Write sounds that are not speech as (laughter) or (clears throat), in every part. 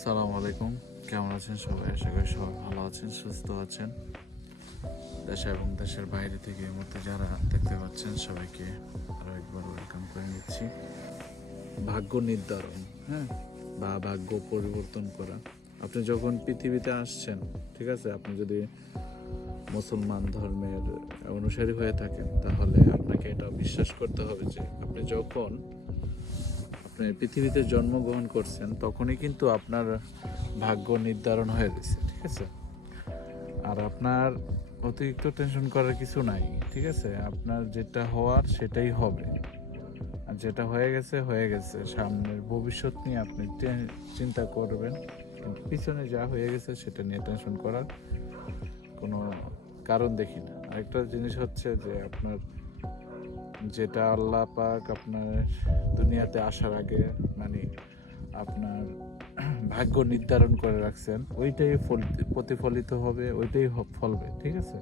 আসসালামু আলাইকুম। কেমন আছেন সবাই? আশা করি সবাই ভালো আছেন, সুস্থ আছেন। দেশে এবং দেশের বাইরে থেকে এই মুহূর্তে যারা দেখতে পাচ্ছেন, সবাইকে আরও একবার ওয়েলকাম করে নিচ্ছি। ভাগ্য নির্ধারণ হ্যাঁ? বা ভাগ্য পরিবর্তন করা। আপনি যখন পৃথিবীতে আসছেন, ঠিক আছে? আপনি যদি মুসলমান ধর্মের অনুসারী হয়ে থাকেন, তাহলে আপনাকে এটা বিশ্বাস করতে হবে যে আপনি যখন আপনি পৃথিবীতে জন্মগ্রহণ করছেন, তখনই কিন্তু আপনার ভাগ্য নির্ধারণ হয়ে গেছে, ঠিক আছে? আর আপনার অতিরিক্ত টেনশন করার কিছু নাই, ঠিক আছে? আপনার যেটা হওয়ার সেটাই হবে। আর যেটা হয়ে গেছে হয়ে গেছে। সামনের ভবিষ্যৎ নিয়ে আপনি চিন্তা করবেন। কিন্তু পিছনে যা হয়ে গেছে সেটা নিয়ে টেনশন করার কোনো কারণ দেখি না। আরেকটা জিনিস হচ্ছে যে আপনার যেটা আল্লাহ পাক আপনার দুনিয়াতে আসার আগে মানে আপনার ভাগ্য নির্ধারণ করে রাখছেন, ওইটাই ফল- প্রতিফলিত হবে, ওইটাই ফলবে, ঠিক আছে?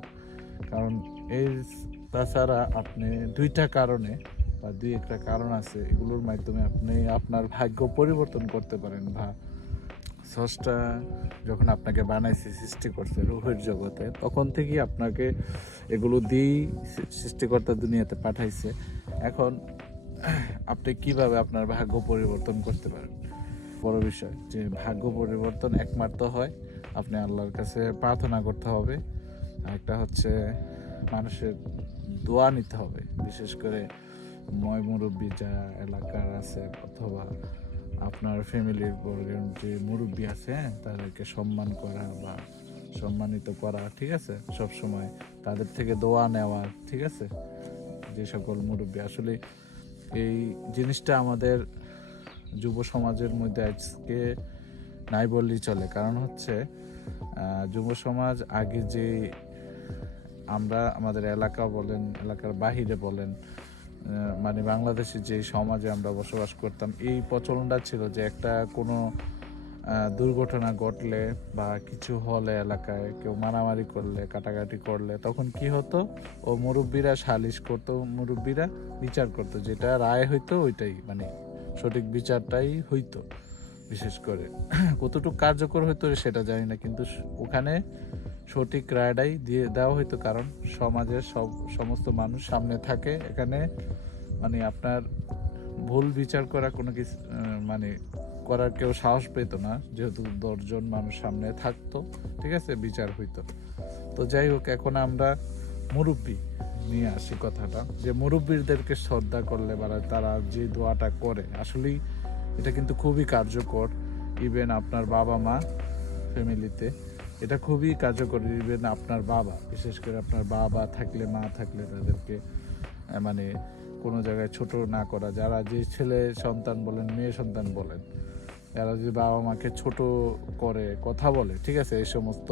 কারণ এই তাছাড়া আপনি দুইটা কারণে বা দুই একটা কারণ আছে, এগুলোর মাধ্যমে আপনি আপনার ভাগ্য পরিবর্তন করতে পারেন বা সসটা যখন আপনাকে বানাইছে, সৃষ্টি করছে রুহের জগতে, তখন থেকেই আপনাকে এগুলো দিয়েই সৃষ্টিকর্তা দুনিয়াতে পাঠাইছে। এখন আপনি কীভাবে আপনার ভাগ্য পরিবর্তন করতে পারেন? বড় বিষয় যে ভাগ্য পরিবর্তন একমাত্র হয়, আপনি আল্লাহর কাছে প্রার্থনা করতে হবে। একটা হচ্ছে মানুষের দোয়া নিতে হবে। বিশেষ করে ময় মুরব্বী যা এলাকার আছে অথবা আপনার ফ্যামিলির বর্গের যে মুরব্বী আছে, তাদেরকে সম্মান করা বা সম্মানিত করা, ঠিক আছে? সব সময় তাদের থেকে দোয়া নেওয়া, ঠিক আছে? যে সকল মুরব্বী। আসলে এই জিনিসটা আমাদের যুব সমাজের মধ্যে আজকে নাই বললেই চলে। কারণ হচ্ছে যুব সমাজ আগে যে আমরা আমাদের এলাকা বলেন, এলাকার বাহিরে বলেন মানে বাংলাদেশে যে সমাজে আমরা বসবাস করতাম, এই প্রচলনটা ছিল যে একটা কোনো দুর্ঘটনা ঘটলে বা কিছু হলে এলাকায় কেউ মারামারি করলে, কাটাকাটি করলে, তখন কি হতো? ও মুরব্বীরা সালিশ করতো, মুরব্বীরা বিচার করতো, যেটা রায় হইতো ওইটাই মানে সঠিক বিচারটাই হইতো, বিশেষ করে। (clears throat) কতটুকু কার্যকর হইতো সেটা জানি না, কিন্তু ওখানে সঠিক রায়টাই দিয়ে দেওয়া হইতো কারণ সমাজের সব, সমস্ত মানুষ সামনে থাকে এখানে। মানে আপনার ভুল বিচার করা কোনো কিছু মানে করার কেউ সাহস পেত না, যেহেতু দশজন মানুষ সামনে থাকতো, ঠিক আছে, বিচার হইতো। তো যাই হোক, এখন আমরা মুরব্বী নিয়ে আসি কথাটা। যে মুরব্বীদেরকে শ্রদ্ধা করলে বা তারা যে দোয়াটা করে, আসলেই এটা কিন্তু খুবই কার্যকর। ইভেন আপনার বাবা মা ফ্যামিলিতে এটা খুবই কার্যকর ইভেন আপনার বাবা, বিশেষ করে আপনার বাবা থাকলে, মা থাকলে তাদেরকে মানে কোনো জায়গায় ছোট না করা। যারা যে ছেলে সন্তান বলেন, মেয়ে সন্তান বলেন, যারা যদি বাবা মাকে ছোট করে, কথা বলে, ঠিক আছে, এই সমস্ত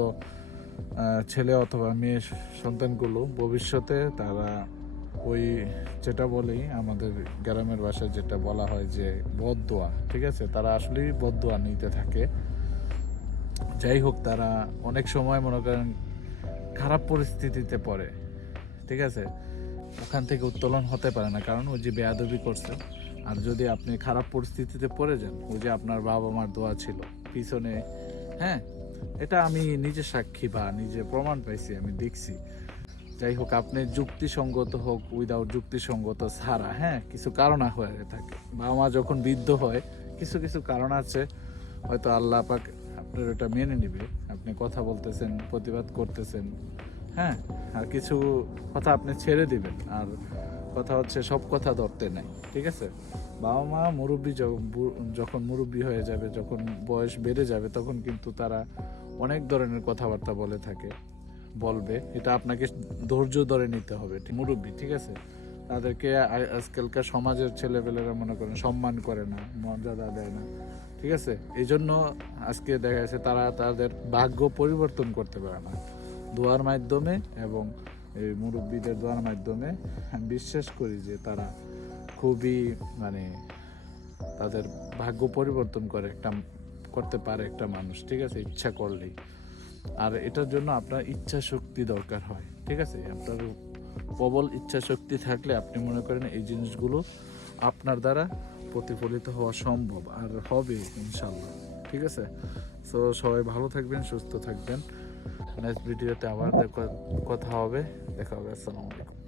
ছেলে অথবা মেয়ে সন্তানগুলো ভবিষ্যতে তারা ওই যেটা বলি আমাদের গ্রামের ভাষায় যেটা বলা হয় যে বদদোয়া, ঠিক আছে, তারা আসলেই বদদোয়া নিতে থাকে। যাই হোক, তারা অনেক সময় মনে করেন খারাপ পরিস্থিতিতে পড়ে। ঠিক আছে? ওখান থেকে উত্তোলন হতে পারে না, কারণ ওই যে বেয়াদবি করছে। আর যদি আপনি খারাপ পরিস্থিতিতে পড়ে যান, ওই যে আপনার বাবা মার দোয়া ছিল, পিছনে হ্যাঁ? এটা আমি নিজে সাক্ষী বা নিজে প্রমাণ পাইছি, আমি দেখছি। যাই হোক, আপনি যুক্তিসঙ্গত হোক উইদাউট যুক্তিসঙ্গত ছাড়া হ্যাঁ? কিছু কারণ হয়ে থাকে। বাবা মা যখন বৃদ্ধ হয়, কিছু কিছু কারণ আছে। হয়তো আল্লাহ পাক আপনার ওটা মেনে নিবে। আপনি কথা বলতেছেন, প্রতিবাদ করতেছেন হ্যাঁ? আর কিছু কথা আপনি ছেড়ে দিবেন। আর কথা হচ্ছে, সব কথা ধরতে নাই, ঠিক আছে? বাবা মা মুরব্বী যখন মুরব্বী হয়ে যাবে, যখন বয়স বেড়ে যাবে, তখন কিন্তু তারা অনেক ধরনের কথাবার্তা বলে থাকে, বলবে। এটা আপনাকে ধৈর্য ধরে নিতে হবে মুরব্বী, ঠিক আছে? তাদেরকে আজকালকার সমাজের ছেলেপেলেরা মনে করেন সম্মান করে না, মর্যাদা দেয় না। ঠিক আছে? এই জন্য আজকে দেখা যাচ্ছে তারা তাদের ভাগ্য পরিবর্তন করতে পারে না। দোয়ার মাধ্যমে এবং এই মুরব্বীদের দোয়ার মাধ্যমে আমি বিশ্বাস করি যে তারা খুবই মানে তাদের ভাগ্য পরিবর্তন করে একটা, করতে পারে একটা মানুষ, ঠিক আছে? ইচ্ছা করলেই। আর এটার জন্য আপনার ইচ্ছা শক্তি দরকার হয়, ঠিক আছে? আপনার প্রবল ইচ্ছা শক্তি থাকলে আপনি মনে করেন এই জিনিসগুলো আপনার দ্বারা প্রতিফলিত হওয়া সম্ভব আর হবে ইনশাল্লাহ ঠিক আছে? সো সবাই ভালো থাকবেন, সুস্থ থাকবেন। নেক্সট ভিডিওতে আবার দেখা কথা হবে। দেখা হবে, আসসালামু আলাইকুম।